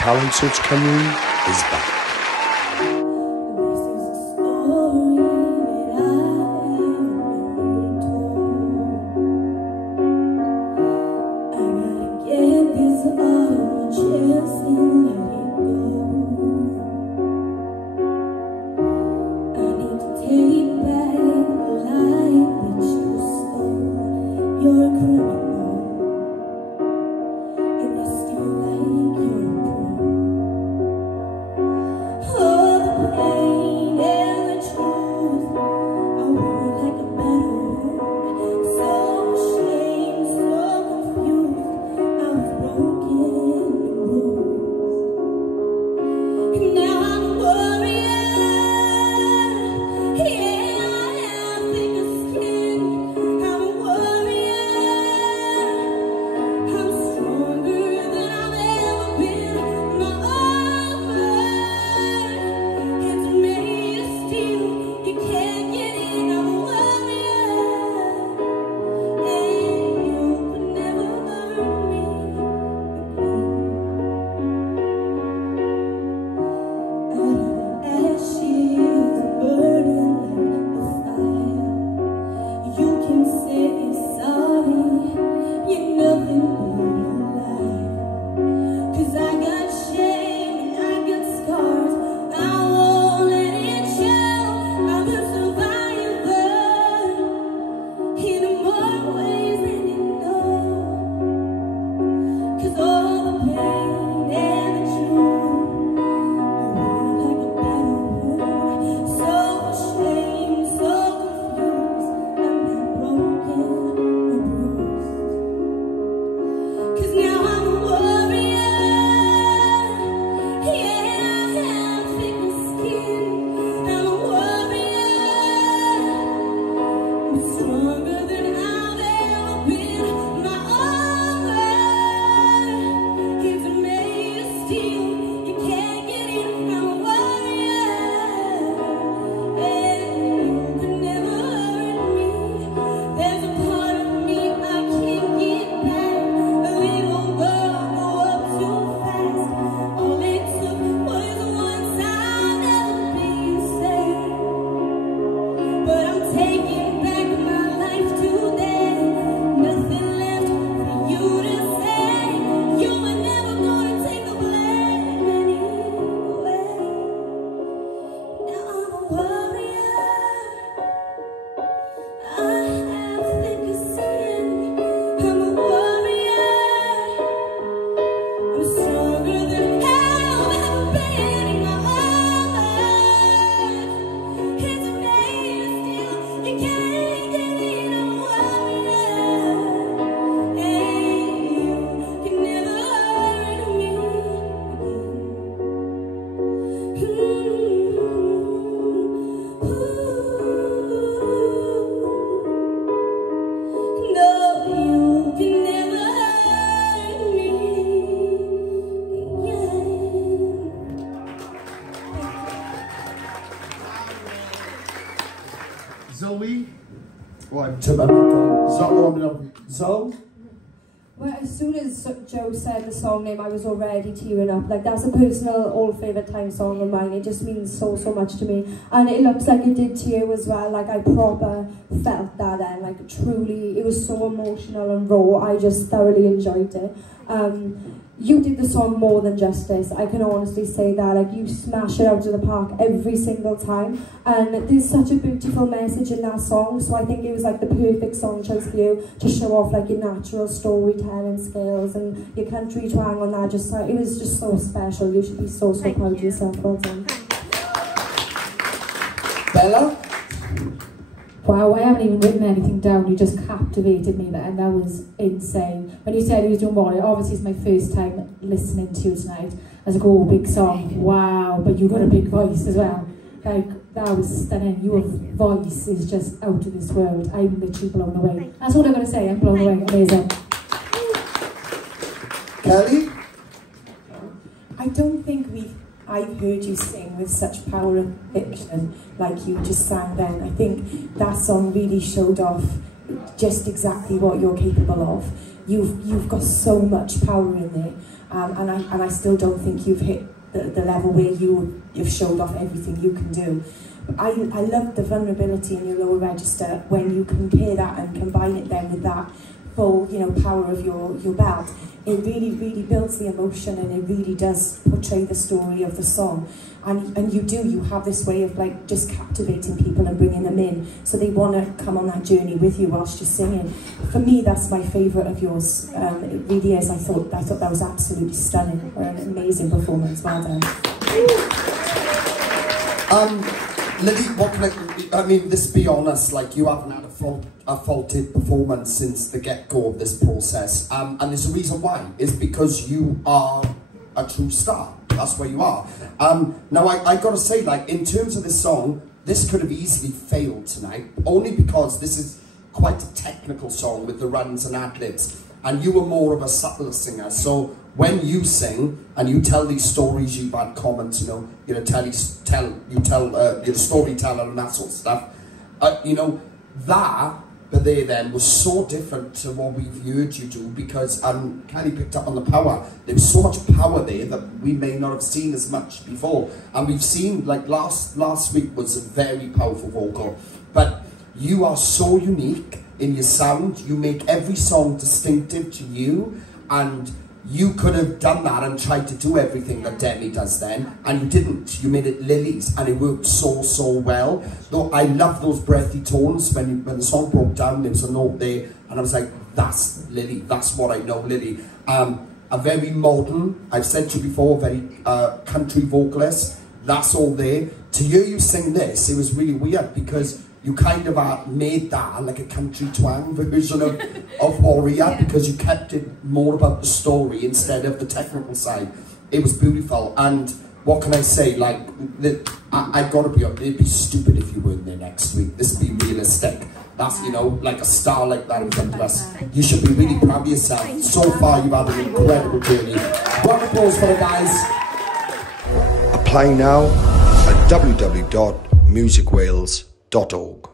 Talent Search Cameroon is back. Zoe? Right, to my mic on. Zoe? Well, as soon as Joe said the song name, I was already tearing up. Like, that's a personal old favourite time song of mine. It just means so much to me. And it looks like it did to you as well. Like, I proper felt that then. Like, truly, it was so emotional and raw. I just thoroughly enjoyed it. You did the song more than justice. I can honestly say that. Like, you smash it out of the park every single time. And there's such a beautiful message in that song. So I think it was like the perfect song choice for you to show off like your natural storytelling skills and your country twang on that. Just it was just so special. You should be so proud of yourself. Well done. Bella? Wow, I haven't even written anything down. You just captivated me there, and that was insane. When you said you was doing Warrior, obviously it's my first time listening to you tonight. I was like, oh, big song, wow, but you got a big voice as well. Like, that was stunning. Your voice is just out of this world. I'm literally blown away. That's all I'm going to say, I'm blown away. Amazing. Kelly? I don't think I've heard you sing with such power and conviction like you just sang then. I think that song really showed off just exactly what you're capable of. You've got so much power in there, and I still don't think you've hit the level where you've showed off everything you can do. I love the vulnerability in your lower register when you compare that and combine it then with that full, you know, power of your belt. It really, really builds the emotion, and it really does portray the story of the song. And you have this way of like just captivating people and bringing them in, so they want to come on that journey with you whilst you're singing. For me, that's my favourite of yours. It really is. I thought that was absolutely stunning. An amazing performance. Well done. Lily, what can I mean, let's be honest, like, you haven't had a faulted performance since the get-go of this process. And there's a reason why. It's because you are a true star. That's where you are. Now, I got to say, like, in terms of this song, this could have easily failed tonight, only because this is quite a technical song with the runs and ad-libs. And you were more of a subtle singer, so when you sing and you tell these stories, you've had comments, you know, you tell you're a storyteller and that sort of stuff. You know, but there then was so different to what we've heard you do, because Kelly picked up on the power. There was so much power there that we may not have seen as much before, and we've seen, like, last week was a very powerful vocal, but you are so unique in your sound. You make every song distinctive to you, and you could have done that and tried to do everything that Demi does then, and you didn't. You made it Lily's, and it worked so well. Though I love those breathy tones. When the song broke down, there was a note there, and I was like, that's Lily, that's what I know Lily. A very modern, I've said to you before, very country vocalist, that's all there. To hear you sing this, it was really weird, because you kind of made that like a country twang version of Warrior, because you kept it more about the story instead of the technical side. It was beautiful, and what can I say, like, I've got to be up, it'd be stupid if you weren't there next week. This would be realistic. That's, you know, like a star like that in front of us. You should be really proud of yourself. So far, you've had an incredible journey. Round of applause for the guys. Apply now at www.musicwales.org.